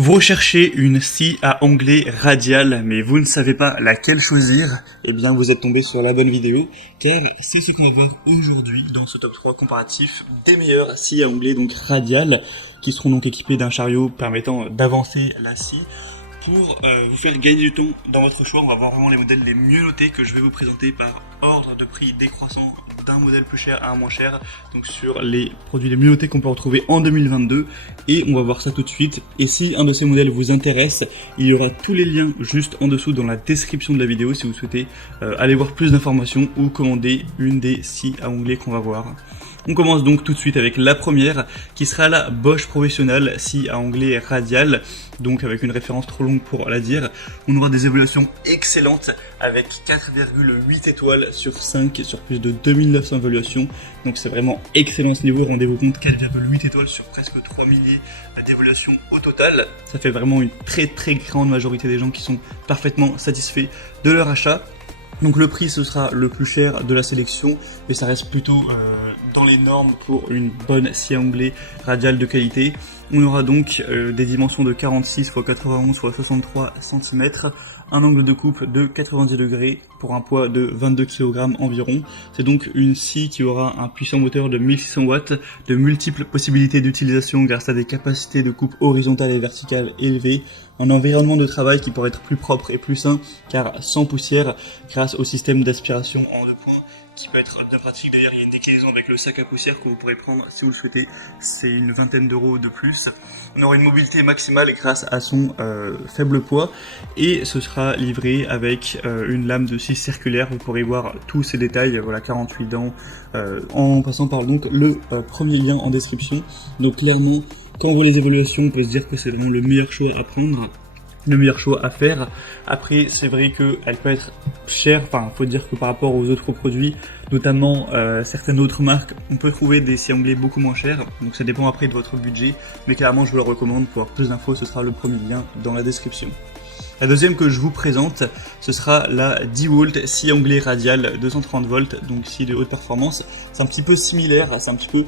Vous recherchez une scie à onglet radial, mais vous ne savez pas laquelle choisir, eh bien vous êtes tombé sur la bonne vidéo, car c'est ce qu'on va voir aujourd'hui dans ce top 3 comparatif des meilleures scies à onglet donc radial, qui seront donc équipées d'un chariot permettant d'avancer la scie. Pour vous faire gagner du temps dans votre choix, on va voir vraiment les modèles les mieux notés que je vais vous présenter par ordre de prix décroissant d'un modèle plus cher à un moins cher, donc sur les produits les mieux notés qu'on peut retrouver en 2022, et on va voir ça tout de suite. Et si un de ces modèles vous intéresse, il y aura tous les liens juste en dessous dans la description de la vidéo si vous souhaitez aller voir plus d'informations ou commander une des scies à onglet qu'on va voir. On commence donc tout de suite avec la première qui sera la Bosch Professional scie à onglet radial, donc avec une référence trop longue pour la dire. On aura des évaluations excellentes avec 4,8 étoiles sur 5 sur plus de 2900 évaluations, donc c'est vraiment excellent à ce niveau. Rendez-vous compte, 4,8 étoiles sur presque 3 milliers d'évaluations au total. Ça fait vraiment une très grande majorité des gens qui sont parfaitement satisfaits de leur achat. Donc le prix ce sera le plus cher de la sélection, mais ça reste plutôt dans les normes pour une bonne scie à onglet radiale de qualité. On aura donc des dimensions de 46 x 91 x 63 cm, un angle de coupe de 90 degrés pour un poids de 22 kg environ. C'est donc une scie qui aura un puissant moteur de 1600 watts, de multiples possibilités d'utilisation grâce à des capacités de coupe horizontale et verticale élevées, un environnement de travail qui pourrait être plus propre et plus sain car sans poussière grâce au système d'aspiration en 2 points qui peut être bien pratique. D'ailleurs, il y a une déclinaison avec le sac à poussière que vous pourrez prendre si vous le souhaitez, c'est une vingtaine d'euros de plus. On aura une mobilité maximale grâce à son faible poids et ce sera livré avec une lame de scie circulaire. Vous pourrez voir tous ces détails, voilà, 48 dents, en passant par donc le premier lien en description. Donc clairement, quand on voit les évaluations, on peut se dire que c'est vraiment le meilleur choix à prendre, le meilleur choix à faire. Après, c'est vrai qu'elle peut être chère, enfin, faut dire que par rapport aux autres produits, notamment certaines autres marques, on peut trouver des scies à onglet beaucoup moins chers, donc ça dépend après de votre budget, mais clairement je vous le recommande. Pour avoir plus d'infos, ce sera le premier lien dans la description. La deuxième que je vous présente, ce sera la DeWalt scie à onglet radial 230 volts, donc scie de haute performance. C'est un petit peu similaire, c'est un petit peu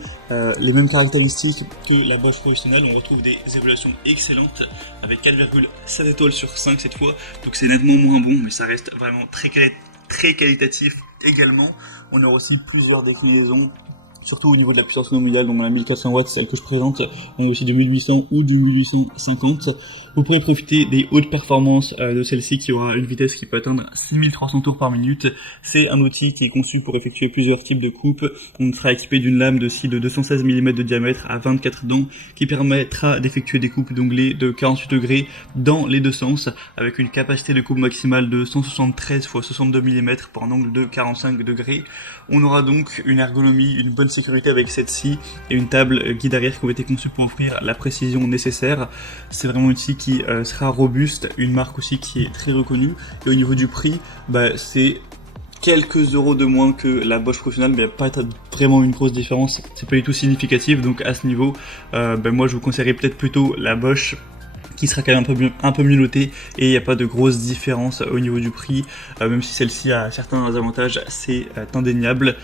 les mêmes caractéristiques que la Bosch Professional. On retrouve des évaluations excellentes avec 4,7 étoiles sur 5 cette fois, donc c'est nettement moins bon, mais ça reste vraiment très qualitatif également. On aura aussi plusieurs déclinaisons, surtout au niveau de la puissance nominale, donc la 1400 watts, celle que je présente, on a aussi du 1800 ou du 1850. Vous pourrez profiter des hautes performances de celle-ci qui aura une vitesse qui peut atteindre 6300 tours par minute. C'est un outil qui est conçu pour effectuer plusieurs types de coupes. On sera équipé d'une lame de scie de 216 mm de diamètre à 24 dents qui permettra d'effectuer des coupes d'onglet de 48 degrés dans les deux sens avec une capacité de coupe maximale de 173 x 62 mm pour un angle de 45 degrés. On aura donc une ergonomie, une bonne sécurité avec cette scie et une table guide arrière qui ont été conçues pour offrir la précision nécessaire. C'est vraiment une scie qui sera robuste, une marque aussi qui est très reconnue, et au niveau du prix, c'est quelques euros de moins que la Bosch Professional, mais il n'y a pas vraiment une grosse différence, c'est pas du tout significatif. Donc à ce niveau, moi je vous conseillerais peut-être plutôt la Bosch, qui sera quand même un peu mieux notée, et il n'y a pas de grosse différence au niveau du prix, même si celle-ci a certains avantages, c'est indéniable.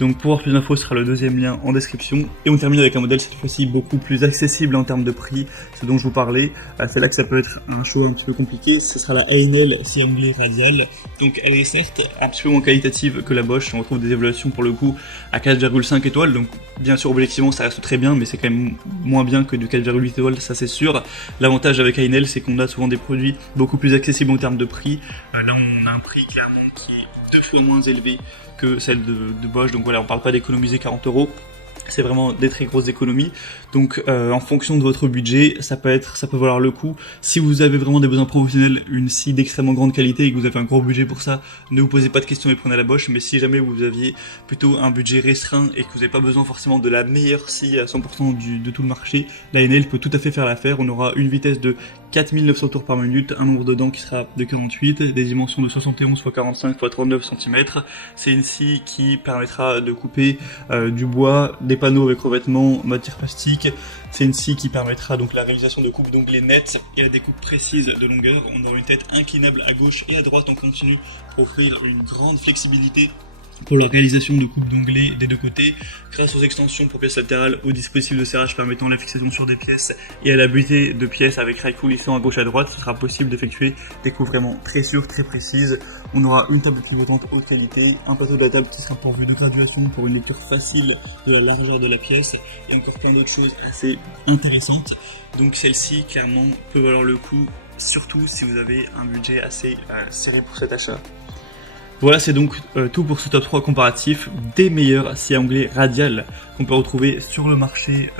Donc pour avoir plus d'infos, ce sera le deuxième lien en description. Et on termine avec un modèle cette fois-ci beaucoup plus accessible en termes de prix, ce dont je vous parlais. C'est là que ça peut être un choix un petit peu compliqué. Ce sera la A&L scie à onglet radial. Donc elle est certes un petit peu moins qualitative que la Bosch. On retrouve des évaluations pour le coup à 4,5 étoiles. Donc bien sûr objectivement ça reste très bien, mais c'est quand même moins bien que du 4,8 étoiles, ça c'est sûr. L'avantage avec A&L, c'est qu'on a souvent des produits beaucoup plus accessibles en termes de prix. Là on a un prix clairement qui est 2 fois moins élevé que celle de Bosch, donc voilà, on parle pas d'économiser 40 euros, c'est vraiment des très grosses économies. Donc en fonction de votre budget, ça peut valoir le coup. Si vous avez vraiment des besoins professionnels, une scie d'extrêmement grande qualité et que vous avez un gros budget pour ça, ne vous posez pas de questions et prenez la Bosch. Mais si jamais vous aviez plutôt un budget restreint et que vous n'avez pas besoin forcément de la meilleure scie à 100% de tout le marché, la A&L peut tout à fait faire l'affaire. On aura une vitesse de 4900 tours par minute, un nombre de dents qui sera de 48, des dimensions de 71 x 45 x 39 cm. C'est une scie qui permettra de couper du bois, des panneaux avec revêtement, matière plastique. C'est une scie qui permettra donc la réalisation de coupes d'onglets nettes et la découpe précise de longueur. On aura une tête inclinable à gauche et à droite en continu pour offrir une grande flexibilité pour la réalisation de coupes d'onglets des deux côtés, grâce aux extensions pour pièces latérales, au dispositif de serrage permettant la fixation sur des pièces et à la butée de pièces avec rail coulissant à gauche à droite, ce sera possible d'effectuer des coupes vraiment très sûres, très précises. On aura une table pivotante haute qualité, un plateau de la table qui sera pourvu de graduation pour une lecture facile de la largeur de la pièce et encore plein d'autres choses assez intéressantes. Donc celle-ci clairement peut valoir le coup, surtout si vous avez un budget assez serré pour cet achat. Voilà, c'est donc tout pour ce top 3 comparatif des meilleurs scies à onglets radiales qu'on peut retrouver sur le marché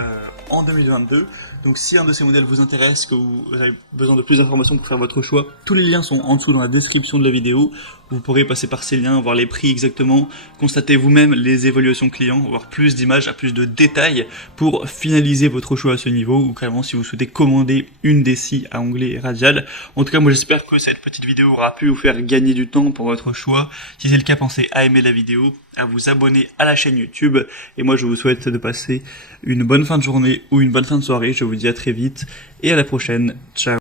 en 2022. Donc si un de ces modèles vous intéresse, que vous avez besoin de plus d'informations pour faire votre choix, tous les liens sont en dessous dans la description de la vidéo. Vous pourrez passer par ces liens, voir les prix exactement, constater vous-même les évaluations clients, voir plus d'images, plus de détails pour finaliser votre choix à ce niveau, ou carrément si vous souhaitez commander une des scies à onglets radiales. En tout cas, moi j'espère que cette petite vidéo aura pu vous faire gagner du temps pour votre choix. Si c'est le cas, pensez à aimer la vidéo, à vous abonner à la chaîne YouTube. Et moi je vous souhaite de passer une bonne fin de journée ou une bonne fin de soirée. Je vous dis à très vite et à la prochaine. Ciao.